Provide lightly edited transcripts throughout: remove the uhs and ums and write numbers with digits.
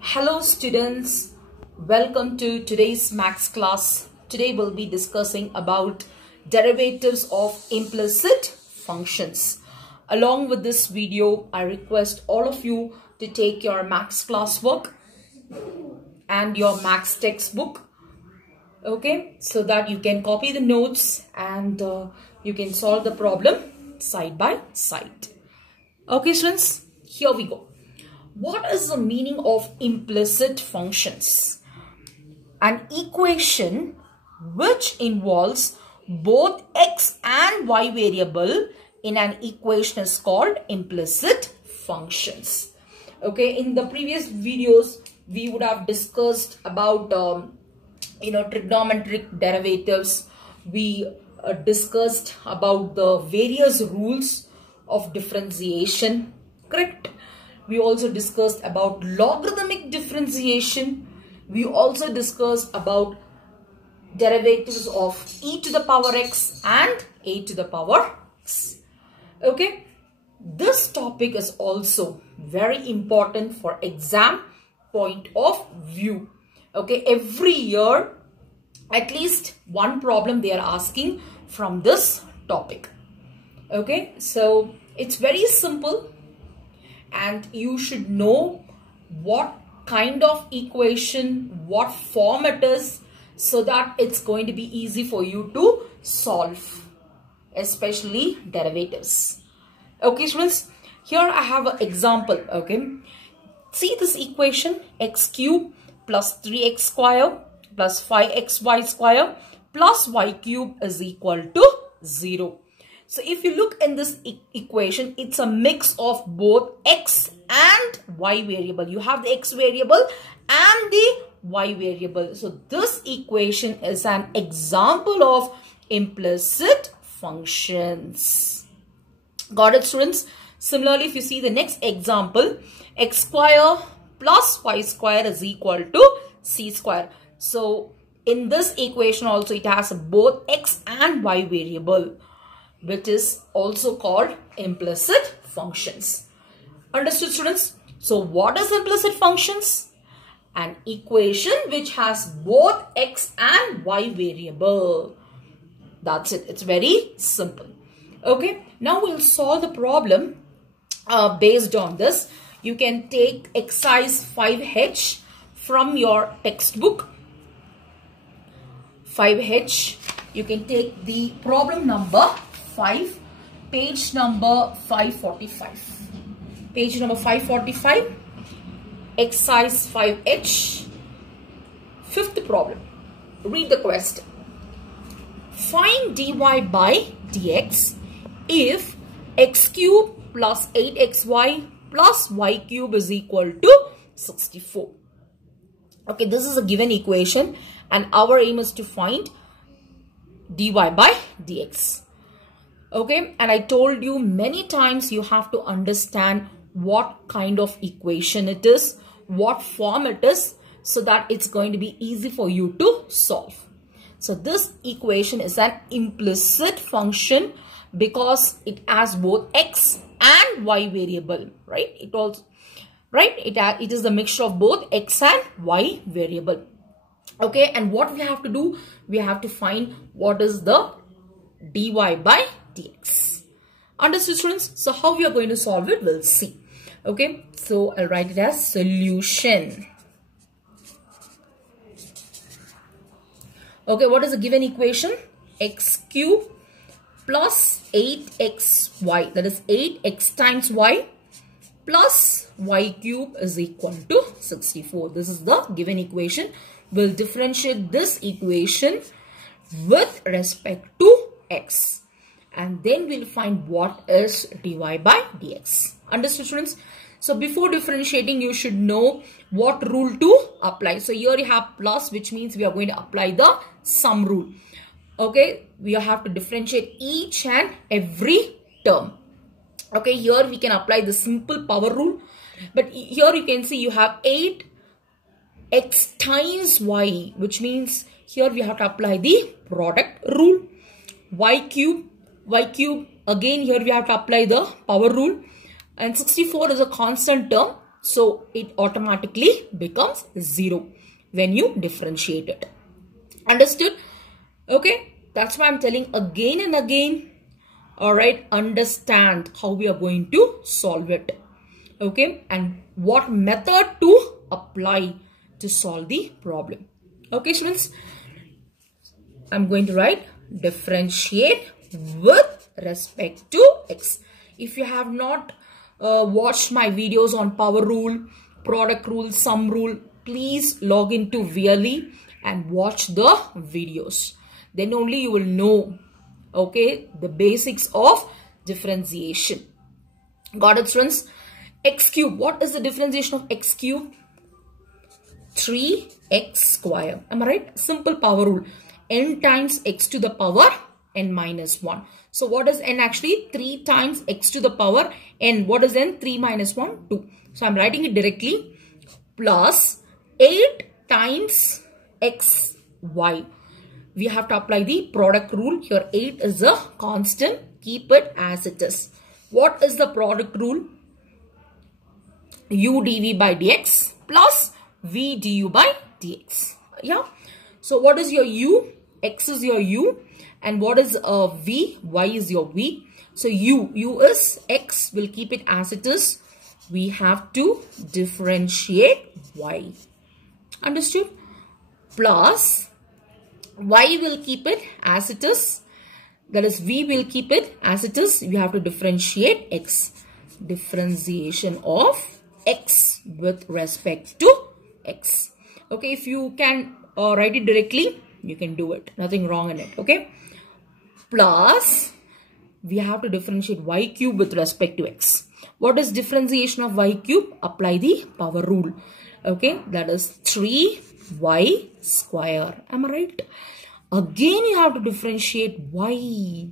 Hello students, welcome to today's maths class. Today we'll be discussing about derivatives of implicit functions. Along with this video, I request all of you to take your maths classwork and your maths textbook, okay, so that you can copy the notes and you can solve the problem side by side. Okay students, here we go. What is the meaning of implicit functions? An equation which involves both x and y variable in an equation is called implicit functions. Okay, in the previous videos we would have discussed about trigonometric derivatives. We discussed about the various rules of differentiation, correct? We also discussed about logarithmic differentiation. We also discussed about derivatives of e to the power x and a to the power x. Okay, this topic is also very important for exam point of view. Okay, every year at least one problem they are asking from this topic. Okay, so it's very simple. And you should know what kind of equation, what form it is, so that it's going to be easy for you to solve, especially derivatives. Okay students, here I have an example. Okay, see this equation: x cube plus 3x square plus 5xy square plus y cube is equal to 0. So if you look in this equation, it's a mix of both x and y variable. You have the x variable and the y variable. So this equation is an example of implicit functions. Got it students? Similarly, if you see the next example, x square plus y square is equal to c square. So in this equation also it has both x and y variable, which is also called implicit functions. Understood students? So what is implicit functions? An equation which has both x and y variable. That's it. It's very simple. Okay, now we'll solve the problem based on this. You can take exercise 5H from your textbook. 5H, you can take the problem number 5, page number 545. Page number 545, exercise 5H, fifth problem. Read the question. Find dy by dx if x cube plus 8xy plus y cube is equal to 64. Okay, this is a given equation and our aim is to find dy by dx. Okay, and I told you many times you have to understand what kind of equation it is, what form it is, so that it's going to be easy for you to solve. So this equation is an implicit function because it has both x and y variable, right? It also, right? It is the mixture of both x and y variable. Okay, and what we have to do, we have to find what is the dy by dx. Understood students? So how we are going to solve it, we'll see. Okay, so I'll write it as solution. Okay, what is the given equation? X cube plus 8xy, that is 8x times y plus y cube is equal to 64. This is the given equation. We'll differentiate this equation with respect to x, and then we'll find what is dy by dx. Understood students? So before differentiating, you should know what rule to apply. So here you have plus, which means we are going to apply the sum rule. Okay, we have to differentiate each and every term. Okay, here we can apply the simple power rule, but here you can see you have 8x times y, which means here we have to apply the product rule. Y cube, again here we have to apply the power rule, and 64 is a constant term, So it automatically becomes 0 when you differentiate it. Understood? Okay, that's why I'm telling again and again. Alright, understand how we are going to solve it. Okay, and what method to apply to solve the problem. Okay, students, I'm going to write differentiate with respect to x. If you have not watched my videos on power rule, product rule, sum rule, please log into Really and watch the videos. Then only you will know, okay, the basics of differentiation. Got it, students? X cube. What is the differentiation of x cube? 3x square. Am I right? Simple power rule. N times x to the power n minus 1. So what is n actually? 3 times x to the power n. What is n? 3 minus 1, 2. So I'm writing it directly. Plus 8 times xy. We have to apply the product rule. Here 8 is a constant. Keep it as it is. What is the product rule? U dv by dx plus v du by dx. Yeah. So what is your u? X is your u. And what is v? Y is your v. So u is x. We'll keep it as it is. We have to differentiate y. Understood? Plus y will keep it as it is. That is, v will keep it as it is. We have to differentiate x. Differentiation of x with respect to x. Okay, if you can write it directly, you can do it. Nothing wrong in it. Okay. Plus, we have to differentiate y cube with respect to x. What is differentiation of y cube? Apply the power rule. Okay, that is 3y square. Am I right? Again, you have to differentiate y,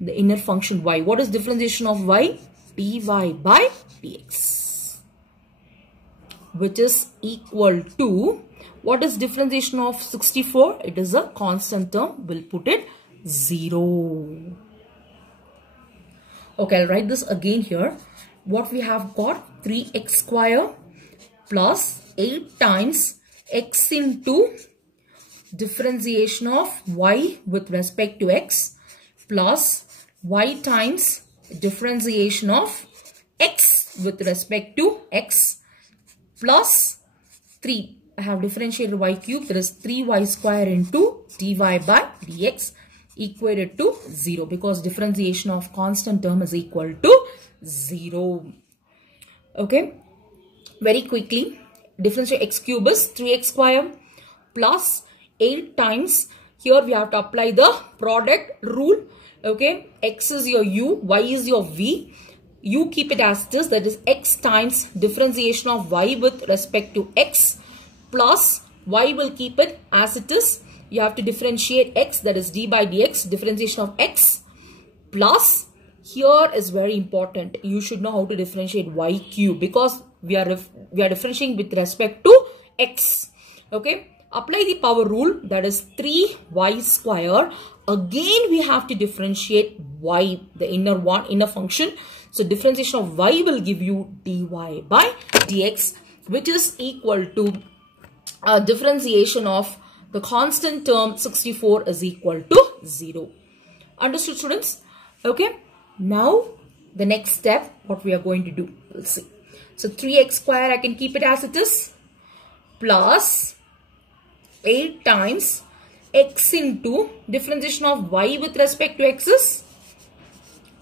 the inner function y. What is differentiation of y? dy by dx, which is equal to, what is differentiation of 64? It is a constant term. We'll put it 0. Okay, I'll write this again here. What we have got? 3x square plus 8 times x into differentiation of y with respect to x plus y times differentiation of x with respect to x plus 3. I have differentiated y cube. There is 3y square into dy by dx equated to 0 because differentiation of constant term is equal to 0. Okay. Very quickly, differentiate x cube is 3x square plus 8 times. Here we have to apply the product rule. Okay. X is your u, y is your v. You keep it as this. That is x times differentiation of y with respect to x plus y will keep it as it is. You have to differentiate x, that is d by dx, differentiation of x plus, here is very important. You should know how to differentiate y cube because we are differentiating with respect to x. Okay. Apply the power rule, that is 3y square. Again, we have to differentiate y, the inner function. So differentiation of y will give you dy by dx, which is equal to differentiation of the constant term 64 is equal to 0. Understood, students? Okay. Now, the next step, what we are going to do, we'll see. So 3x square, I can keep it as it is, plus 8 times x into differentiation of y with respect to x is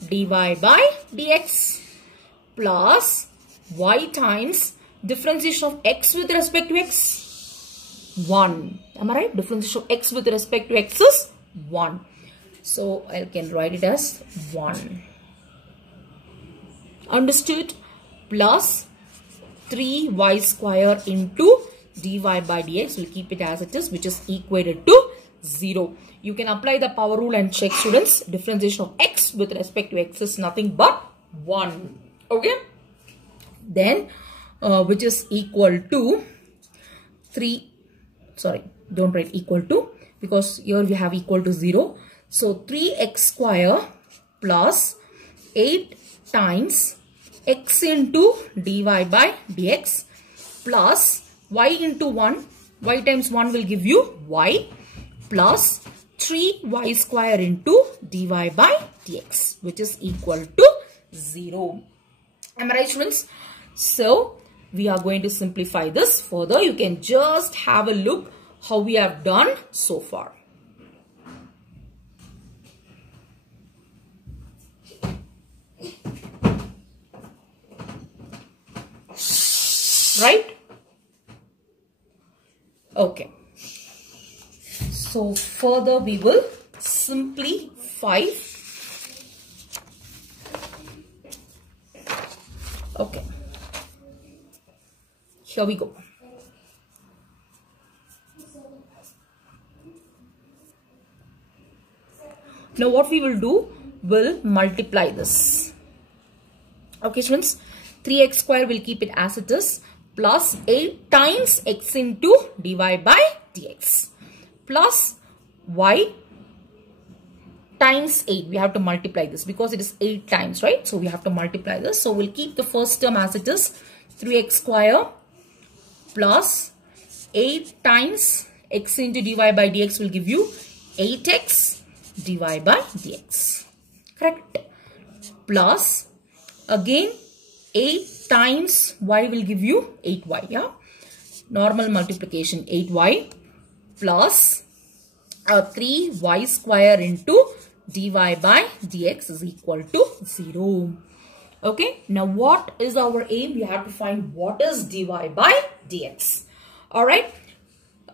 dy by dx plus y times differentiation of x with respect to x 1. Am I right? Differentiation of x with respect to x is 1. So I can write it as 1. Understood? Plus 3y square into dy by dx. We'll keep it as it is, which is equated to 0. You can apply the power rule and check, students. Differentiation of x with respect to x is nothing but 1. Okay? Then, which is equal to 3. Sorry, don't write equal to because here we have equal to 0. So 3x square plus 8 times x into dy by dx plus y into 1. Y times 1 will give you y plus 3y square into dy by dx, which is equal to 0. Am I right, students? So we are going to simplify this further. You can just have a look how we have done so far. Right? Okay. So further we will simplify. Okay. Here we go. Now what we will do, we'll multiply this. Okay, students, 3x square will keep it as it is, plus 8 times x into dy by dx plus y times 8. We have to multiply this because it is 8 times, right? So we have to multiply this. So we'll keep the first term as it is, 3x square plus 8 times x into dy by dx will give you 8x dy by dx. Correct? Plus again 8 times y will give you 8y. Yeah, normal multiplication, 8y plus 3y square into dy by dx is equal to 0. Okay, now what is our aim? We have to find what is dy by dx. All right.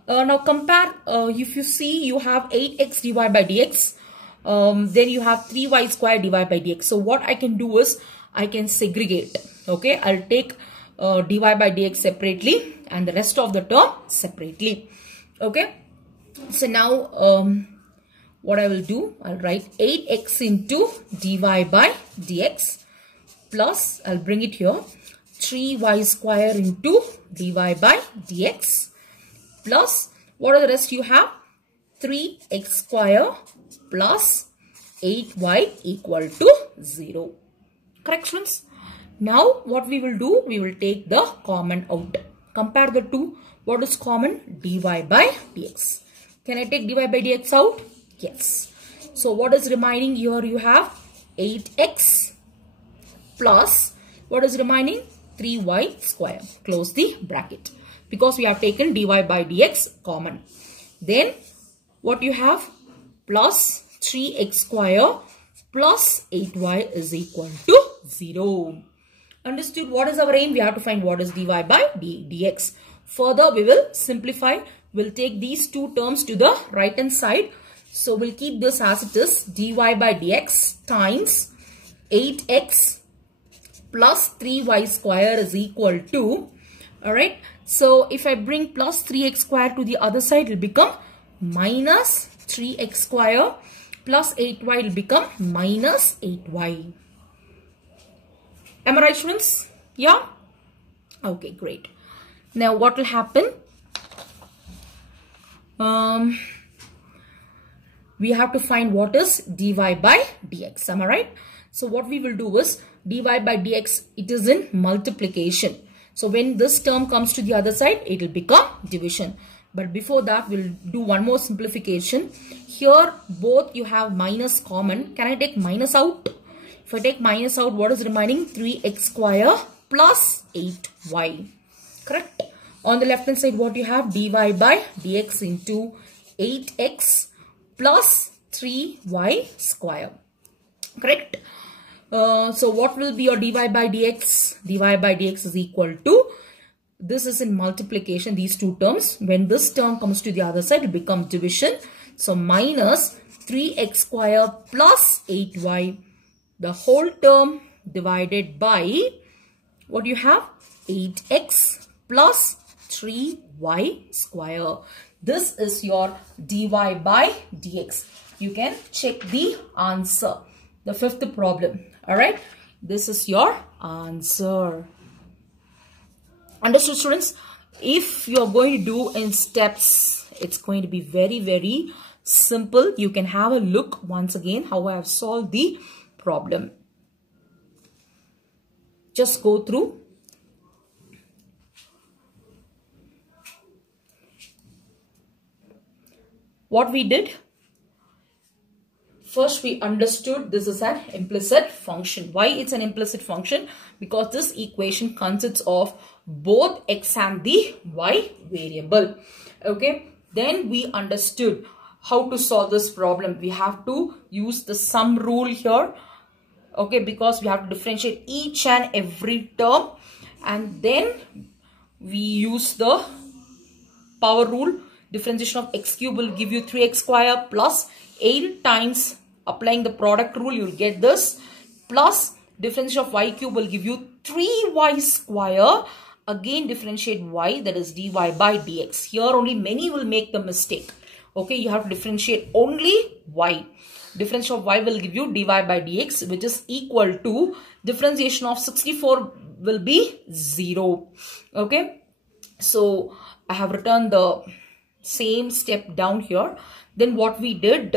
Now compare, if you see you have 8x dy by dx, then you have 3y square dy by dx. So what I can do is I can segregate. Okay, I'll take dy by dx separately and the rest of the term separately. Okay, so now what I will do, I'll write 8x into dy by dx plus, I'll bring it here, 3y square into dy by dx plus, what are the rest you have? 3x square plus 8y equal to 0. Correct, students? Now what we will do, we will take the common out. Compare the two. What is common? Dy by dx. Can I take dy by dx out? Yes. So what is remaining here? You have 8x plus, what is remaining? 3y square. Close the bracket. Because we have taken dy by dx common. Then what you have? Plus 3x square plus 8y is equal to 0. Understood? What is our aim? We have to find what is dy by dx. Further we will simplify. We'll take these two terms to the right hand side. So we'll keep this as it is, dy by dx times 8x plus 3y square is equal to, alright. So if I bring plus 3x square to the other side, it will become minus 3x square plus 8y will become minus 8y. Am I right, students? Yeah? Okay, great. Now what will happen? We have to find what is dy by dx. Am I right? So what we will do is dy by dx, it is in multiplication. So when this term comes to the other side, it will become division. But before that, we'll do one more simplification. Here, both you have minus common. Can I take minus out? If I take minus out, what is remaining? 3x square plus 8y. Correct? On the left hand side, what you have? Dy by dx into 8x plus 3y square. Correct? So what will be your dy by dx? Dy by dx is equal to, this is in multiplication, these two terms. When this term comes to the other side, it becomes division. So minus 3x square plus 8y, the whole term divided by, what you have? 8x plus 3y square. This is your dy by dx. You can check the answer. The fifth problem. Alright. This is your answer. Understood, students? If you are going to do in steps, it's going to be very, very simple. You can have a look once again how I have solved the problem. just go through. What we did, first we understood this is an implicit function. Why it's an implicit function? Because this equation consists of both x and the y variable. Okay, then we understood how to solve this problem. We have to use the sum rule here. Okay, because we have to differentiate each and every term, and then we use the power rule. Differentiation of x cube will give you 3x square plus 8 times applying the product rule, you will get this, plus differentiation of y cube will give you 3y square. Again differentiate y, that is dy by dx. Here only many will make the mistake. Okay, you have to differentiate only y. Differentiation of y will give you dy by dx, which is equal to differentiation of 64 will be 0. Okay, so I have written the same step down here. Then what we did,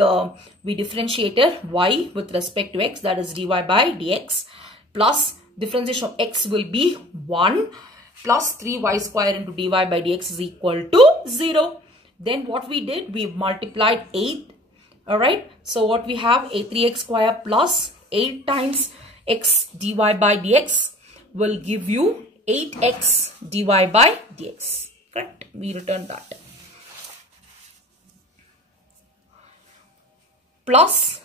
we differentiated y with respect to x, that is dy by dx, plus differentiation of x will be 1 plus 3y square into dy by dx is equal to 0. Then what we did, we multiplied 8. Alright, so what we have, a 3x square plus 8 times x dy by dx will give you 8x dy by dx. Correct? We return that. Plus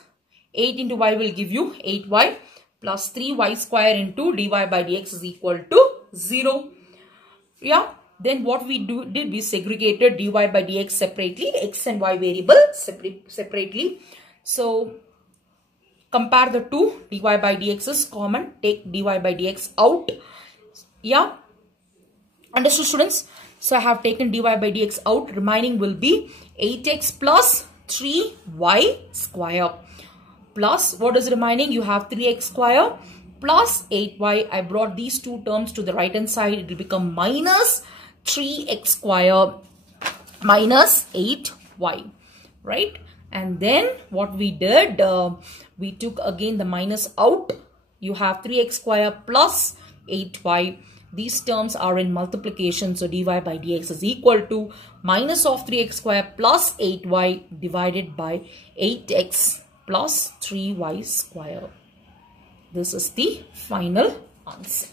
8 into y will give you 8y plus 3y square into dy by dx is equal to 0. Yeah. Then what we did, we segregated dy by dx separately, x and y variable separately. So compare the two, dy by dx is common, take dy by dx out. Yeah. Understood, students? So I have taken dy by dx out, remaining will be 8x plus 3y square. Plus what is remaining? You have 3x square plus 8y. I brought these two terms to the right hand side. It will become minus 3x square minus 8y, right? And then what we did, we took again the minus out. You have 3x square plus 8y. These terms are in multiplication, so dy by dx is equal to minus of 3x square plus 8y divided by 8x plus 3y square. This is the final answer.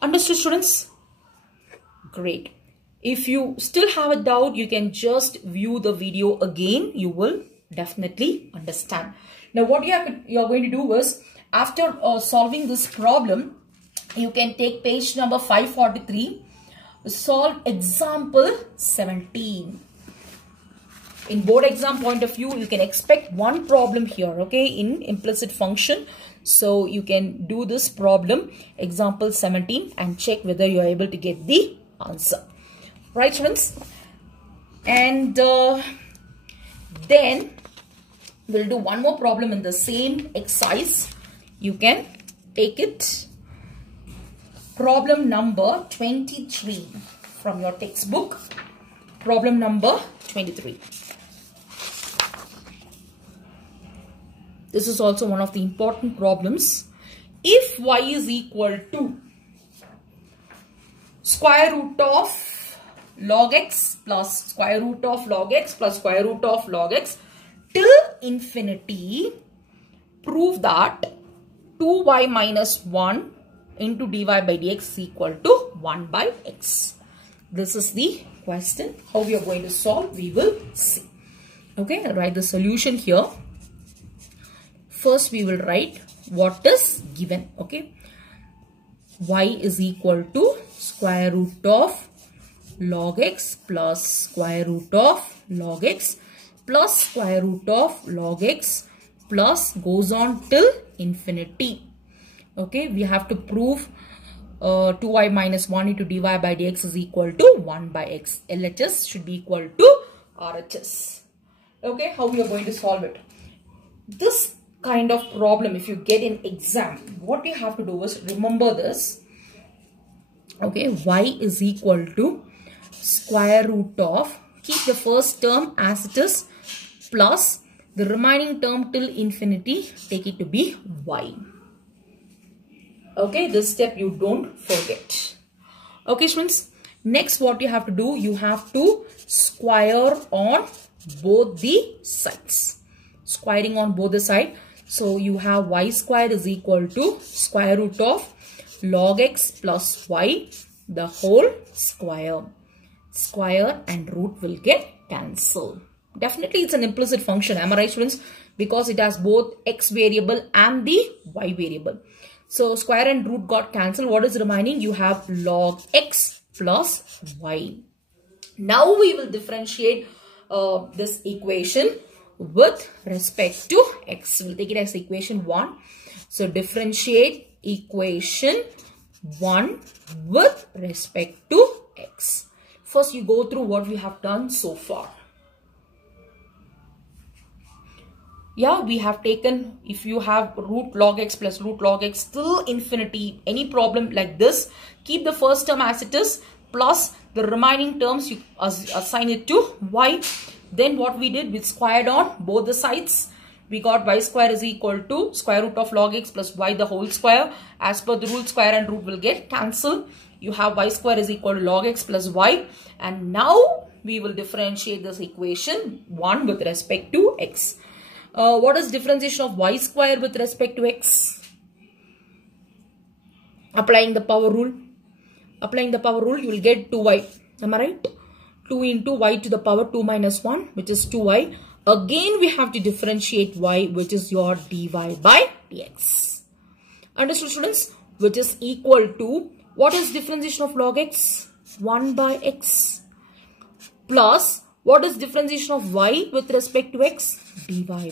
Understood, students? Great. If you still have a doubt, you can just view the video again. You will definitely understand. Now what you are going to do is, after solving this problem, you can take page number 543, solve example 17. In board exam point of view, you can expect one problem here, okay, in implicit function. So you can do this problem, example 17, and check whether you are able to get the answer. Right, students? And then we'll do one more problem in the same exercise. You can take it. Problem number 23 from your textbook. Problem number 23. This is also one of the important problems. If y is equal to square root of log x plus square root of log x plus square root of log x till infinity, prove that 2y minus 1 into dy by dx is equal to 1 by x. This is the question. How we are going to solve, we will see. Okay, I'll write the solution here. First, we will write what is given. Okay, y is equal to square root of log x plus square root of log x plus square root of log x plus goes on till infinity. Okay, we have to prove 2y minus 1 into dy by dx is equal to 1 by x. LHS should be equal to RHS. Okay, how we are going to solve it? This kind of problem, if you get in exam, what you have to do is remember this. Okay, y is equal to square root of, keep the first term as it is, plus the remaining term till infinity, take it to be y. Okay, this step you don't forget. Okay, students. Next, what you have to do, you have to square on both the sides. Squaring on both the sides. So you have y square is equal to square root of log x plus y, the whole square. Square and root will get cancelled. Definitely it's an implicit function. Am I right, students? Because it has both x variable and the y variable. So square and root got cancelled. What is remaining? You have log x plus y. Now we will differentiate this equation with respect to x. We'll take it as equation 1. So differentiate equation 1 with respect to x. First you go through what we have done so far. Yeah, we have taken, if you have root log x plus root log x till infinity, any problem like this, keep the first term as it is, plus the remaining terms you assign it to y. Then what we did, we squared on both the sides. We got y square is equal to square root of log x plus y the whole square. As per the rule, square and root will get cancelled. You have y square is equal to log x plus y. And now we will differentiate this equation 1 with respect to x. What is differentiation of y square with respect to x? Applying the power rule. Applying the power rule, you will get 2y. Am I right? 2 into y to the power 2 minus 1, which is 2y. Again, we have to differentiate y, which is your dy by dx. Understood, students? Which is equal to, what is differentiation of log x? 1 by x. Plus, what is differentiation of y with respect to x? Dy by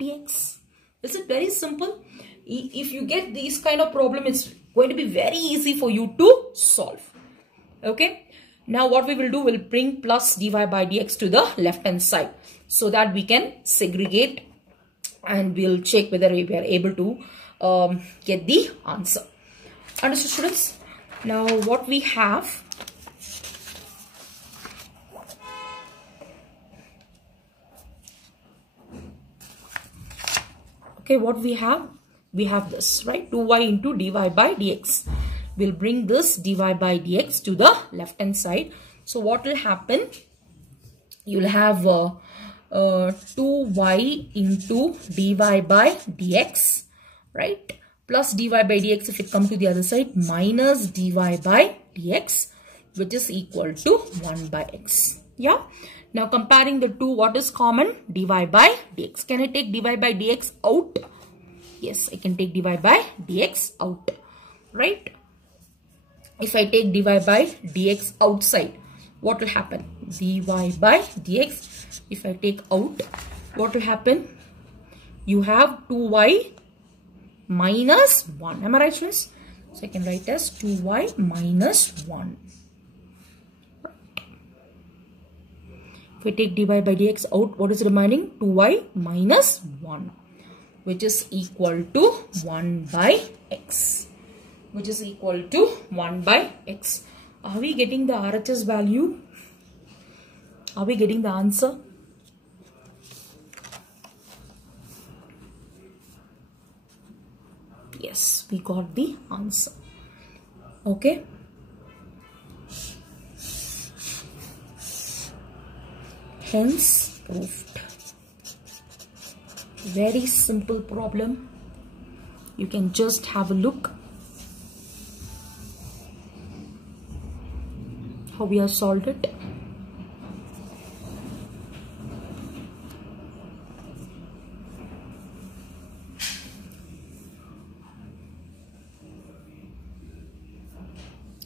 dx. Is it very simple? If you get these kind of problem, it's going to be very easy for you to solve. Okay. Now what we will do, we'll bring plus dy by dx to the left hand side so that we can segregate and we'll check whether we are able to get the answer. Understood, students? Now what we have, okay, what we have this, right? 2y into dy by dx. We'll bring this dy by dx to the left hand side. So what will happen? You'll have 2y into dy by dx, right? Plus dy by dx if it comes to the other side, minus dy by dx, which is equal to 1 by x. Yeah. Now comparing the two, what is common? Dy by dx. Can I take dy by dx out? Yes, I can take dy by dx out, right? If I take dy by dx outside, what will happen? Dy by dx, if I take out, what will happen? You have 2y minus 1. Am I right, students? So I can write as 2y minus 1. If I take dy by dx out, what is remaining? 2y minus 1, which is equal to 1 by x. Which is equal to 1 by x. Are we getting the RHS value? Are we getting the answer? Yes, we got the answer. Okay. Hence proved. Very simple problem. You can just have a look how we have solved it.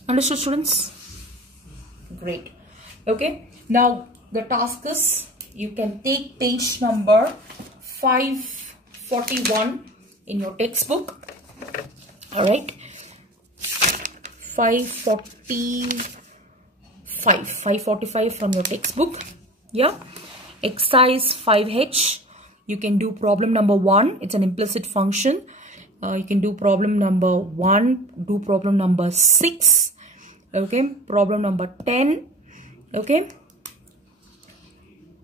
Understood, students? Great. Okay. Now the task is, you can take page number 541 in your textbook. All right. 545 from your textbook. Yeah. Exercise 5H. You can do problem number 1. It's an implicit function. You can do problem number 1. Do problem number 6. Okay. Problem number 10. Okay.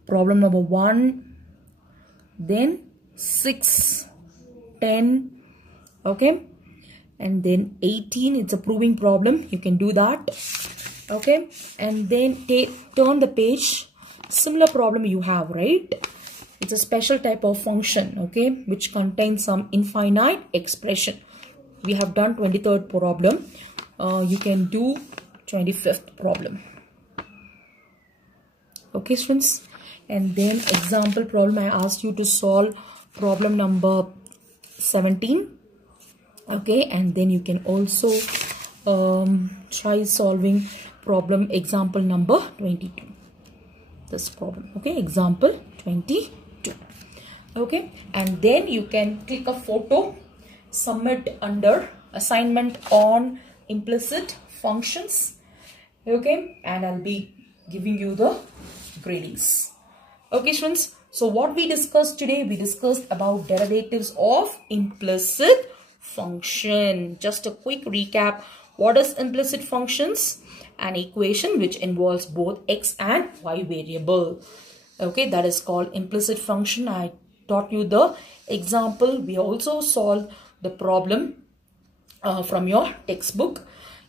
Problem number 1. Then 6, 10. Okay. and then 18, it's a proving problem. You can do that. Okay, and then turn the page. Similar problem you have, right? It's a special type of function, okay, which contains some infinite expression. We have done 23rd problem. You can do 25th problem. Okay, students. And then example problem, I asked you to solve problem number 17. Okay, and then you can also try solving problem example number 22. This problem, okay, example 22. Okay, and then you can click a photo, submit under assignment on implicit functions. Okay, and I'll be giving you the gradings. Okay, students, so what we discussed today, we discussed about derivatives of implicit function. Just a quick recap. What is implicit functions? An equation which involves both x and y variable. Okay, that is called implicit function. I taught you the example. We also solved the problem from your textbook.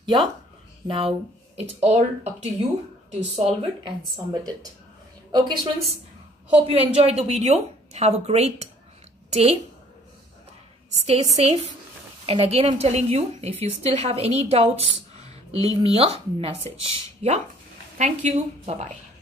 Yeah, now it's all up to you to solve it and submit it. Okay, students, hope you enjoyed the video. Have a great day. Stay safe. And again, I'm telling you, if you still have any doubts, leave me a message. Yeah, thank you. Bye-bye.